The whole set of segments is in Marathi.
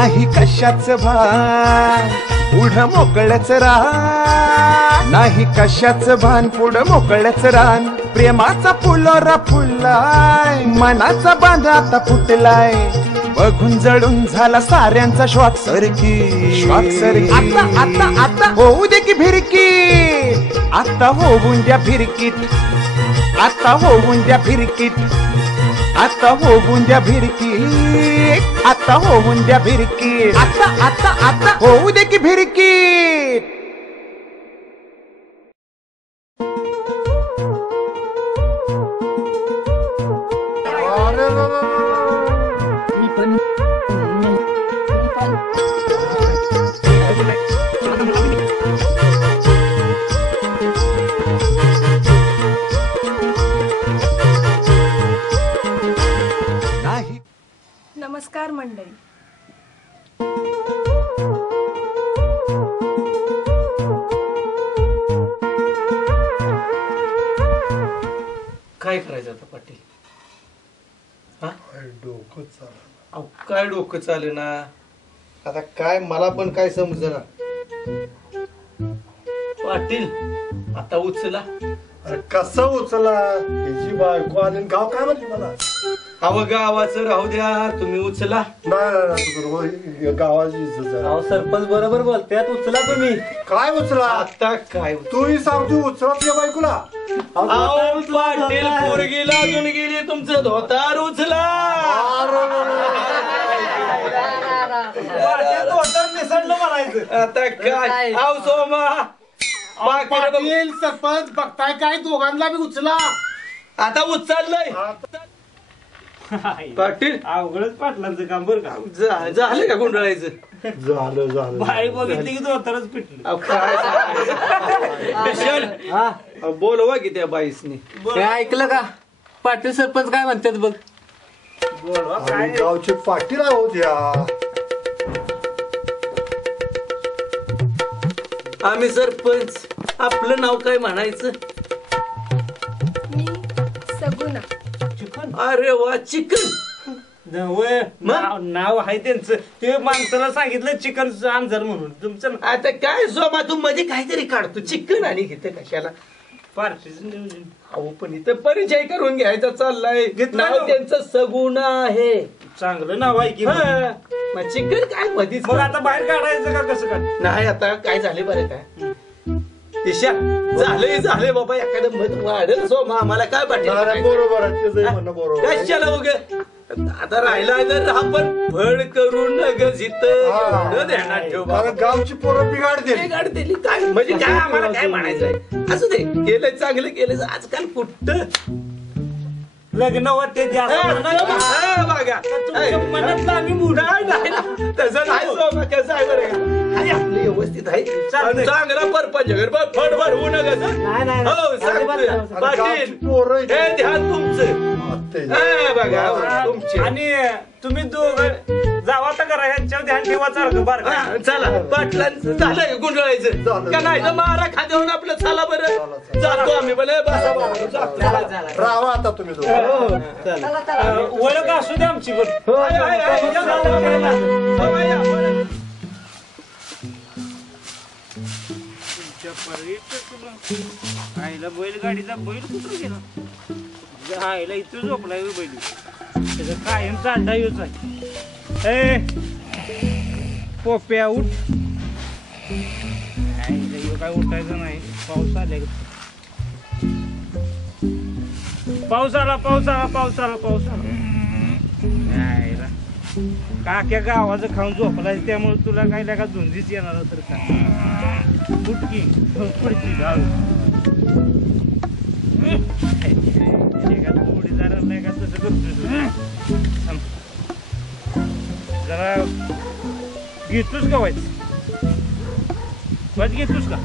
नाही कशाच भान पुढं मोकळच रान, नाही कशाच भान पुढं मोकळच रान. प्रेमाचा फुलोरा फुललाय, मनाचा बांधा आता फुटलाय, बघून जळून झाला साऱ्यांचा श्वास सरकी श्वास सरकी. आता आता आता होऊ दे की फिरकी, आता होऊन द्या फिरकीत, आता होऊन द्या फिरकीत, आता होऊन द्या फिरकीत, आता होऊन द्या फिरकीत. आता आता आता होऊ दे की फिरकीत. नमस्कार मंडळी. काय करायचं आता पाटील? डोकं चाल. अहो काय डोकं चाले ना आता काय मला पण काय समजना पाटील. आता उचला. अरे कसं उचला? हिची बायको आणि गाव काय म्हणते मला? अहो गावाचं राहू द्या, तुम्ही उचला. नाही गावाची इज्जत आहे. अहो सरपंच बरोबर बोलतात, उचला तुम्ही. काय उचला? आता काय तूही सांगतो उचला तुझ्या बायकोला. अहो पाटील पोरगी लागून गेली, तुमचं धोतार उचला. आता काय? अहो सोमा पाटील सरपंच बघताय काय, दोघांना बी उचला. आता उचललंय पाटील. अवघडच पाटलांचं काम बरं का. झालं का गुंडळायचं? झालं झालं. बाई बघितली की दोतारच पिटलं. अहो काय बोलवा की त्या बाईसनी. ऐकलं का पाटील सरपंच काय म्हणतात बघ. आणि गावचे पाटील आहोत या. आम्ही सरपंच, आपलं नाव काय म्हणायचं? मी सगुना. अरे वा, चिकन. नाव आहे त्यांचं, ते माणसाला सांगितलं चिकन आंजर म्हणून. तुमचं आता काय सोमा तू मध्ये काहीतरी काढतो चिकन आणि घेते कशाला? पार्टीचं नियोजन. अहो पण इथं परिचय करून घ्यायचा चाललाय. नाव त्यांचं सगुणा आहे. चांगलं नाव आहे की. मग चिकन काय मधीच मग आता बाहेर काढायचं का कसं काय? नाही. आता काय झाले बरं काय ईशा, झालंय बाबा, एखादं मत वाढेल सोमा, आम्हाला काय पाटील बरोबर आहे, त्याचं म्हणणं बरोबर आहे. कशाला उगे आता राहिला तर आपण फळ करून ध्यानात ठेव बाबा. कारण गावची पोरं बिघाडते. दिली काय म्हणजे काय, आम्हाला काय म्हणायचंय? असू दे, केलं चांगलं केलं. आजकाल कुठं लग्न होते मनातलं आम्ही मुडा नाही तसं नाही सोमा. कसं आहे बरं का, आणि आपलं व्यवस्थित आहे चांगला परपंच फडफड होऊ नका. हो सांगतोय पाटील, पोरं हे ध्यान तुमचं बघा तुमचे. आणि तुम्ही दोघं जावा तर करा, ह्यांच्यावर ध्यान ठेवा. चालतं बरं चला पाटलांचं झालंय गुंडळायचं का नाही? तर मारा खाद्यावरून आपलं चला बरं, जातो आम्ही. भले बसा बाबा, राहा आता तुम्ही दोघं. ओळख असू दे आमची पण. आईला बैलगाडीचा बैल कुठं गेला? आईला इथं झोपलाय बैल, त्याचा कायमचा अड्डा येऊच आहे. पोप्या उठ. काय उठायचं नाही, पाऊस आलाय. पाऊस आला. काक्या गावाचं खाऊन झोपलाय, त्यामुळे तुला काय लागा झुंजीच येणार तर का उठकी पुढची घालू थोडी जरा नाही का तसं करतोय. जरा घेतोस का व्हायचं? बस घेतोस का?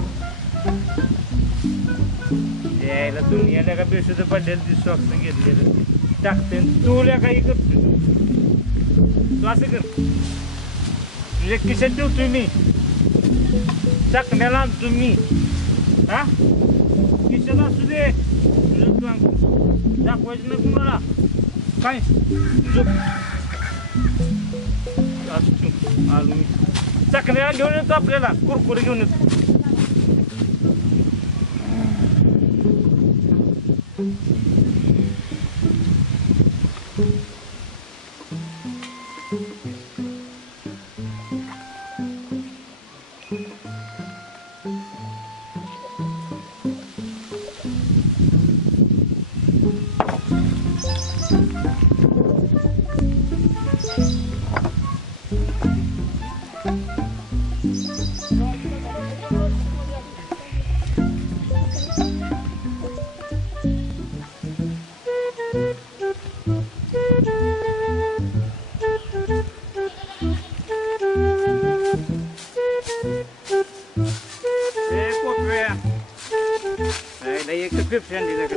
यायला दुनियाला का बेशुद्ध पडलेलं दिसतो, असं घेतलेलं टाकते तुला काही करतो. तू असं कर, तुझ्या खिशात ठेवतोय मी, चकण्याला आणतो मी. हा खिशात असू दे, तुझं दाखवायचं नाही कुणाला. काय असतो आलो मी चकण्याला घेऊन येतो आपल्याला कुरकुरे घेऊन येतो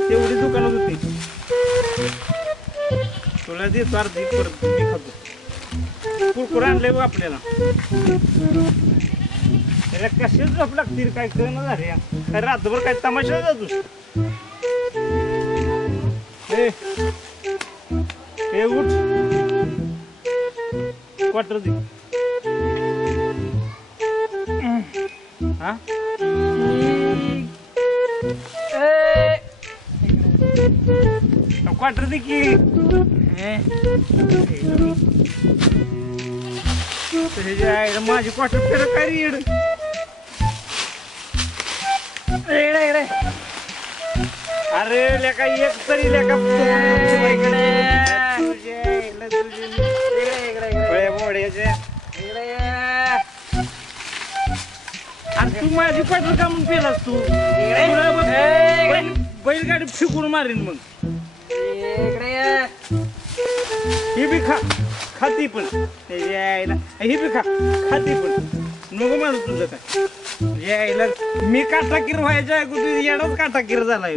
तेवढी दुकानात होती तुला देतो अर्धी परत मी खातो कुरकुर आणलंय बघ आपल्याला त्याला कशी झोप लागतील काय कळणं झाले काय रात्रभर काय तमाशा जातो हे उठ क्वार्टर दे हा क्वार्टर दे की माझी क्वार्टर फिर काय रीड अरे लेका एक तरी लेका अरे तू माझी क्वार्टर का म्हणून पेलास तू बैलगाडी फिकून मारीन मग ही बी खाती पण यायला ही बी खाती पण नको मारू तुझं काय यायला मी काटाकीर व्हायच्या तू येणारच काटाकीर झालाय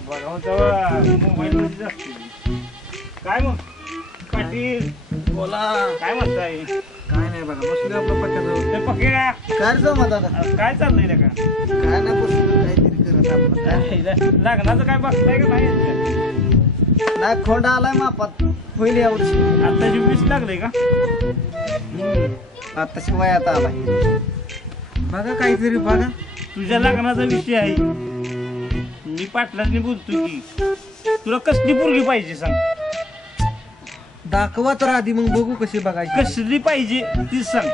बघावं तेव्हा मोबाईल मध्ये असते काय मग पाटील बोला काय म्हणताय काय नाही बघा बसलो आपलं पक्क्याजवळ पक्या काय रे जाऊ आता काय चाललंय का काय नाही बसलो काहीतरी करत आपलं लग्नाचं काय बघताय का नाही नाही खोंडा आलाय मापात होईल यावर्षी आताची 20 लागलंय का आताशी वयात आलाय बघा काहीतरी बघा तुझ्या लग्नाचा विषय आहे मी पाटलांनी बोलतो की तुला कसली पोरगी पाहिजे सांग दाखवा तर आधी मग बघू कशी बघायची कसली पाहिजे ती सांग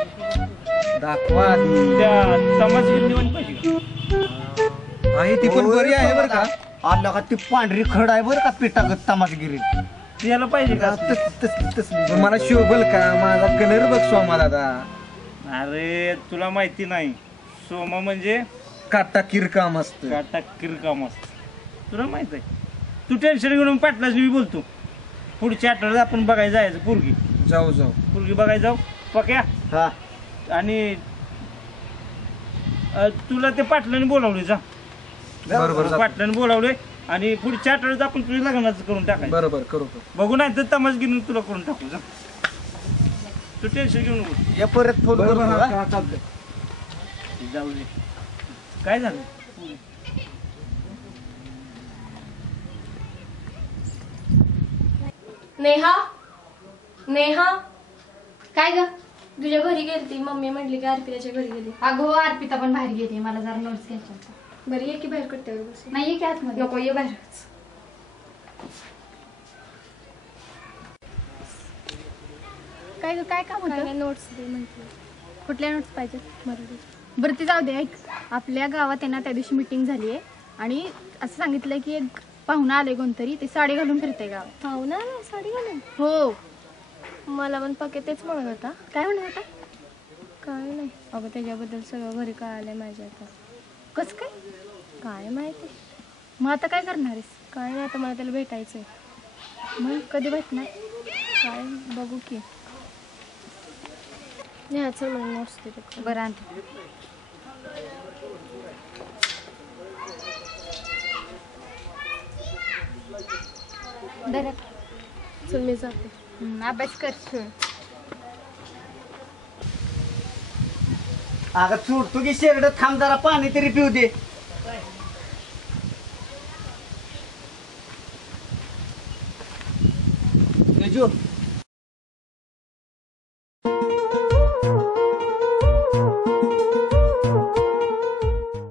दाखवा आधी त्या तमाशा पाहिजे का आहे ती पण बरी आहे बरं का आला का ती पांढरी खड आहे बरं का पिठागत तमाशगिरी याला पाहिजे का तसली मला शोभल का माझा कलर बघ सोमा दादा अरे तुला माहिती नाही सोमा म्हणजे काटा किरकाम असत काटा किरकाम असत तुला माहित आहे तू टेन्शन घेऊन पाटलाच मी बोलतो पुढच्या आठवड्यात आपण बघायला जायचं पोरगी जाऊ पोरगी बघायला जाऊ पक्या हा आणि तुला ते पाटलाने बोलावले जा बरोबर पाटलाने बोलावले आणि पुढच्या आठवड्यात आपण तुझ्या लग्नाचं करून टाकायचं बरोबर करू बघू नाही तर तमाश घेऊन तुला करून टाकू जा तू टेन्शन घेऊन नको या परत फोन करू जाऊ दे काय झालं नेहा नेहा काय ग तुझ्या घरी गेलती मम्मी म्हटली की अर्पिताच्या घरी गेली अगो अर्पिता पण बाहेर गेली मला जरा नोट्स घ्यायच्या होत्या. बरी आहे की बाहेर करते बस नाही ये की आतमध्ये नको ये बाहेरच काय ग काय काम काय होतं नाही नोट्स दे म्हटलं कुठल्या नोट्स पाहिजेत मराठी बरं ती जाऊ दे ऐक आपल्या गावात आहे ना त्या दिवशी मीटिंग झाली आहे आणि असं सांगितलंय की एक पाहुणा आले कोणतरी ते साडी घालून फिरते गावात पाहुणा साडी घालून हो मला पण पके तेच म्हणत होता काय म्हणत होता काय नाही अगं त्याच्याबद्दल सगळं घरी कळालंय माझ्या आता कसं काय काय माहिती मग आता काय करणार आहेस काय नाही आता मला त्याला भेटायचंय मग कधी भेटणार काय बघू की नाही चल मला नोट्स देते बरं आणते दर चल मी जाते अभ्यास कर अगं चुडतो की शेरड थांब जरा पाणी तरी पिऊ दे बिजू